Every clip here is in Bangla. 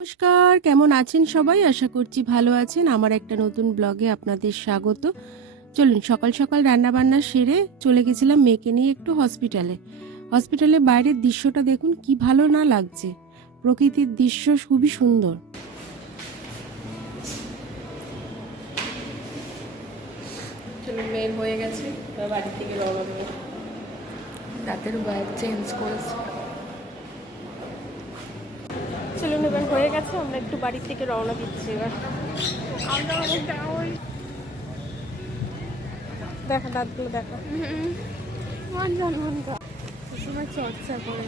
নমস্কার, কেমন আছেন সবাই? আশা করছি ভালো আছেন। আমার একটা নতুন ব্লগে আপনাদের স্বাগত। চলুন সকাল সকাল রান্না বান্না সেরে চলে গেছিলাম মেয়েকে নিয়ে একটু হসপিটালে বাইরের দৃশ্যটা দেখুন কি ভালো না লাগছে। প্রকৃতির দৃশ্য খুবই সুন্দর। চলুন মেয়ের হয়ে গেছে, বাড়ির থেকে রওনা দেবো। রাতের ব্যাগ চেঞ্জ করেছে। চলুন এবার হয়ে গেছে, আমরা একটু বাড়ির থেকে রওনা দিচ্ছি। এবার দেখা দাঁতগুলো দেখা সময় চর্চা করে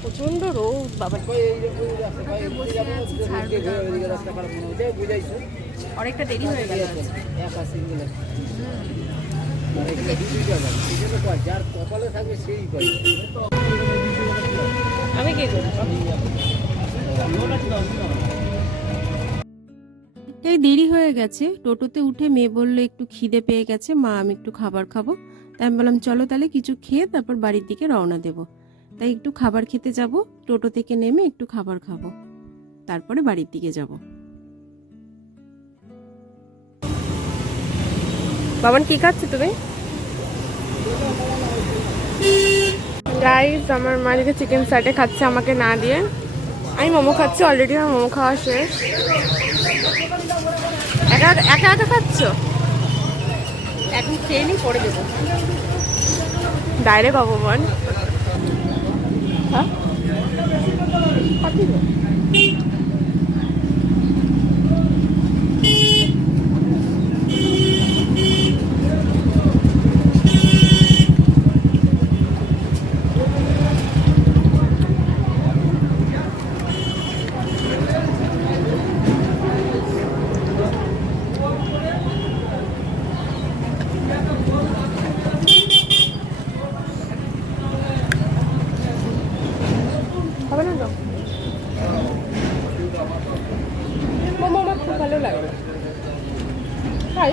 প্রচন্ড রোদ বাবা। অনেকটা দেরি হয়ে গেল। আমি কি এই দেরি হয়ে গেছে। টোটোতে উঠে মেয়ে বললো একটু খিদে পেয়ে গেছে মা, আমি একটু খাবার খাবো। তাই আমি বললাম চলো তাহলে কিছু খেয়ে তারপর বাড়ির দিকে রওনা দেব। তাই একটু খাবার খেতে যাব, টোটো থেকে নেমে একটু খাবার খাবো, তারপরে বাড়ির দিকে যাব। বাবান কি খাচ্ছ তুমি? গাইস, আমার মা দিকে চিকেন সাইডে খাচ্ছে আমাকে না দিয়ে। আমি মোমো খাচ্ছি, অলরেডি আমার মোমো খাওয়া শেষ। একা একা একা খাচ্ছ? এখন খেয়ে নি, পরে দেবো। ডাইরেক্ট অপমান। হ্যাঁ হবে না তো? মোমো আমার খুব ভালো লাগে, খাই।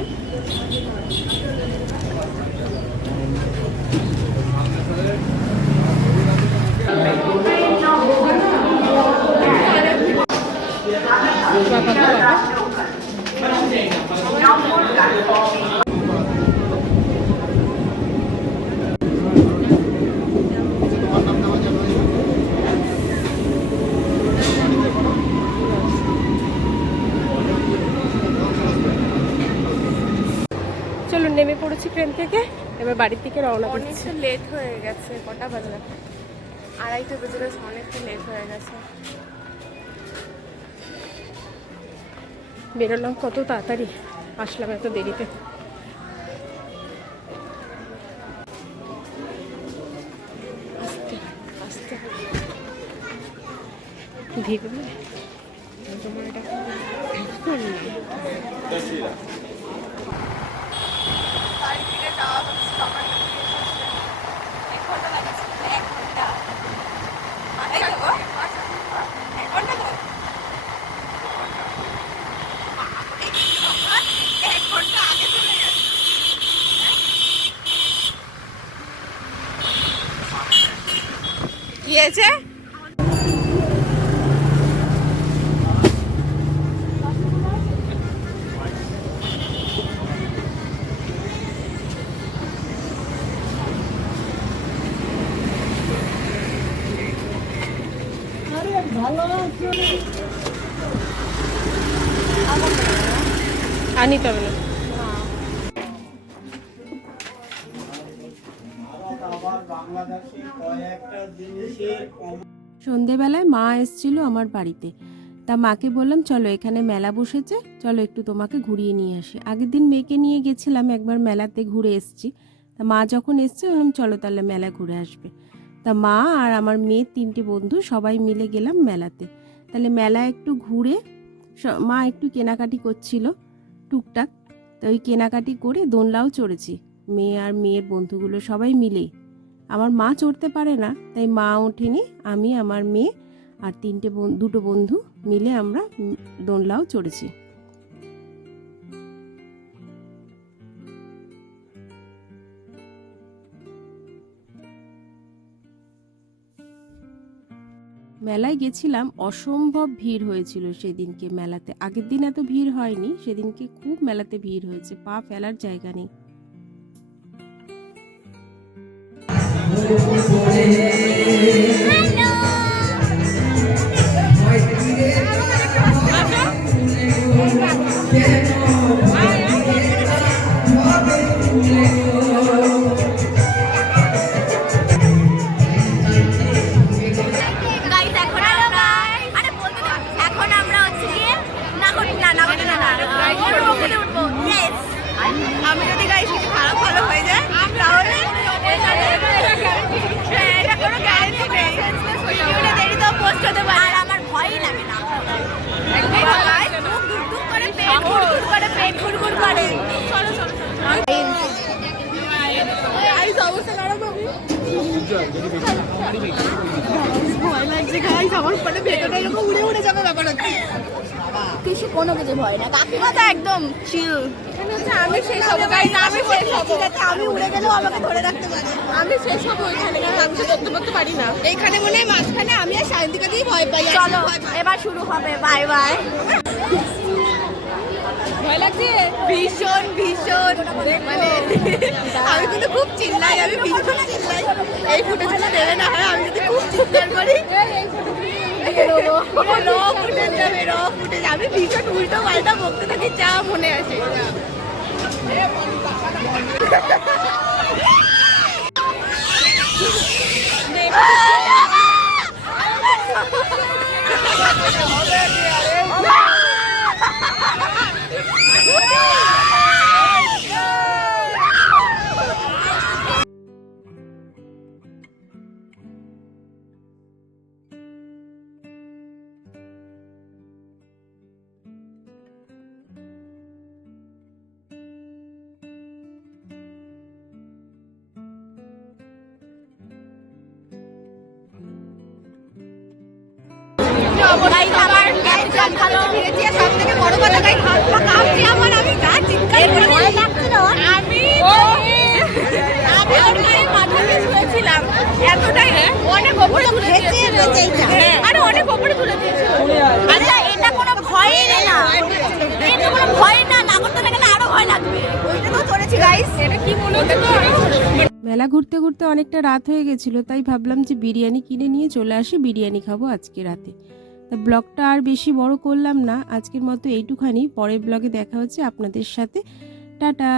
চলুন নেমে পড়েছি ট্রেন থেকে, এবার বাড়ির দিকে রওনা দিচ্ছি। অনেকটা লেট হয়ে গেছে। কটা বাজে? 2:30 বেজে গেছে, অনেকটা লেট হয়ে গেছে। বেরোলাম কত তাড়াতাড়ি, আসলাম এত দেরিতে। আস্তে আস্তে ধীরে তোমার এটা কি হয়েছে? আনিতে হবে না। সন্ধেবেলায় মা এসেছিল আমার বাড়িতে। তা মাকে বললাম চলো এখানে মেলা বসেছে, চলো একটু তোমাকে ঘুরিয়ে নিয়ে আসি। আগের দিন মেয়েকে নিয়ে গেছিলাম, একবার মেলাতে ঘুরে এসেছি। তা মা যখন এসছে বললাম চলো তাহলে মেলা ঘুরে আসবে। তা মা আর আমার মেয়ের 3টে বন্ধু সবাই মিলে গেলাম মেলাতে। তাহলে মেলা একটু ঘুরে মা একটু কেনাকাটি করছিল টুকটাক। তো ওই কেনাকাটি করে দোলনাও চড়েছি, মেয়ে আর মেয়ের বন্ধুগুলো সবাই মিলে। আমার মা চড়তে পারে না, তাই মা ওঠেনি, আমি আমার মেয়ে আর 2টো বন্ধু মিলে আমরা দোলনাও চড়েছি। মেলায় গেছিলাম, অসম্ভব ভিড় হয়েছিল সেদিনকে মেলাতে। আগের দিন এত ভিড় হয়নি, সেদিনকে খুব মেলাতে ভিড় হয়েছে, পা ফেলার জায়গা নেই। গাইস এখন আমরা হচ্ছে গিয়ে নাগরদোলাতে উঠবো। Yes! আমি যদি গাইস কিছু খারাপ ভালো হয়ে যায় তাহলে এটা কোনো গ্যারান্টি নেই, ভিডিওটা দেরিতেও পোস্ট হতে পারে। আর আমার ভয়ই লাগে না, দুক করে পেট ঘুরঘুর করে, পেট ঘুরঘুর করে। চলো চলো অবস্থা খারাপ হবে, ভয় লাগছে গাইস। আমার পরে ভেতরটা এরকম উড়ে উড়ে যাবে ব্যাপার হচ্ছে। কিছু কোনো কিছু ভয় না, কাকিমা তো একদম চিল। এখানে হচ্ছে আমি শেষ হবো গাইস, আমি শেষ হবো, যাতে আমি উড়ে গেলেও আমাকে ধরে রাখতে পারে। আমি শেষ হবো এখানে, কারণ আমি তো ধরতে করতে পারি না। এইখানে মনে হয় মাঝখানে আমি আর শান্তিকা দিয়ে ভয় পাই। চলো এবার শুরু হবে, বাই বাই। ভয় লাগছে ভীষণ ভীষণ, মানে আমি কিন্তু খুব চিল্লাই, আমি ভীষণ চিল্লাই। এই ফুটেজটা দেবে না হয়, আমি যদি খুব চিৎকার করি আমি ভীষণ উল্টো পাল্টা বকতে থাকি, যা মনে আসে। সবথেকে বড় কথা গাইস, হাত পা কাঁপছে আমার, আমি যা চিৎকার করে ভয় লাগছিল। আমি ওর গায়ে মাথা দিয়ে শুয়েছিলাম, এতটাই অনেক উপরে তুলে দিয়েছিল, আরে অনেক উপরে তুলে দিয়েছিল। আচ্ছা এটা কোনো ভয়ই না, এটা কোনো ভয় না, নাগরদোলা গেলে আরো ভয় লাগবে। ওইটা তো চলেছি গাইস, এটা কি মনে হচ্ছে। মেলা ঘুরতে ঘুরতে অনেকটা রাত হয়ে গেছিল, তাই ভাবলাম যে বিরিয়ানি কিনে নিয়ে চলে আসি, বিরিয়ানি খাবো আজকে রাতে। তা ব্লগটা আর বেশি বড় করলাম না, আজকের মতো এইটুখানি। পরের ব্লগে দেখা হচ্ছে আপনাদের সাথে, টাটা।